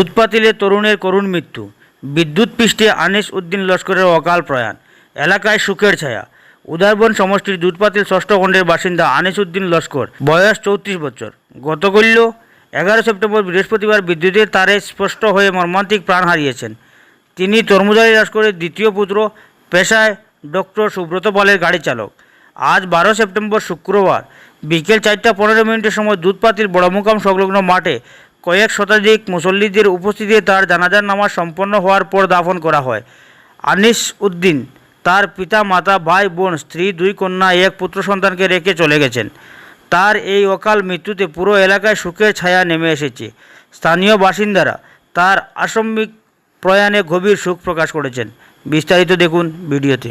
দুধপাতিলে তরুণের করুণ মৃত্যু। বিদ্যুৎ পৃষ্ঠে আনিস উদ্দিন লস্করের অকাল প্রয়াণ। এলাকায় সুখের ছায়া। উদারবন সমষ্টির দুধপাতিল ষষ্ঠ খণ্ডের বাসিন্দা আনিস উদ্দিন লস্কর, বয়স চৌত্রিশ বছর। গতকল্য এগারো সেপ্টেম্বর বৃহস্পতিবার বিদ্যুতের তারে স্পষ্ট হয়ে মর্মান্তিক প্রাণ হারিয়েছেন। তিনি তরমুজারী লস্করের দ্বিতীয় পুত্র, পেশায় ডক্টর সুব্রত পালের গাড়ি চালক। আজ বারো সেপ্টেম্বর শুক্রবার বিকেল চারটা পনেরো মিনিটের সময় দুধপাতির বড়মুকাম সংলগ্ন মাঠে কয়েক শতাধিক মুসল্লিদের উপস্থিতিতে তার জানাজার নামাজ সম্পন্ন হওয়ার পর দাফন করা হয়। আনিস উদ্দিন, তার পিতা, মাতা, ভাই, বোন, স্ত্রী, দুই কন্যা, এক পুত্র সন্তানকে রেখে চলে গেছেন। তার এই অকাল মৃত্যুতে পুরো এলাকায় সুখের ছায়া নেমে এসেছে। স্থানীয় বাসিন্দারা তার আসম্মিক প্রয়াণে গভীর শোক প্রকাশ করেছেন। বিস্তারিত দেখুন ভিডিওতে।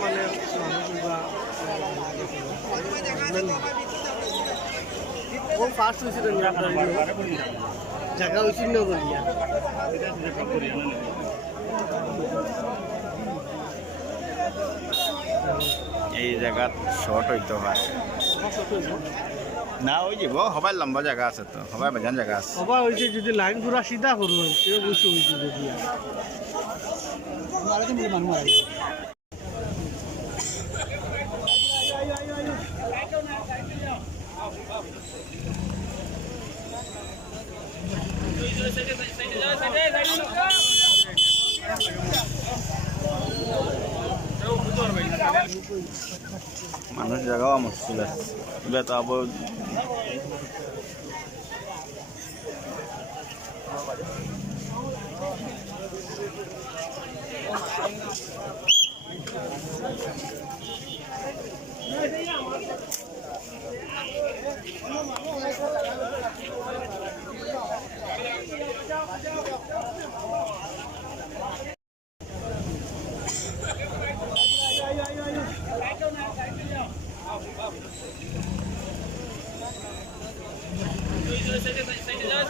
মানে ও ফার্স্ট হয়েছিল জায়গা হয়েছিল। না বলিয়া এই জায়গাত শর্ট হইতে পারে। না ওই যাব সবাই লম্বা জায়গা আছে তো সবাই বাজান জায়গা আছে। সবা হয়েছে যদি লাইন পুরা সিধা করবেন কেউ বসে হয়েছে বলিয়া মানুষ জায়গাও মুশকিল আছে এবার তো আবার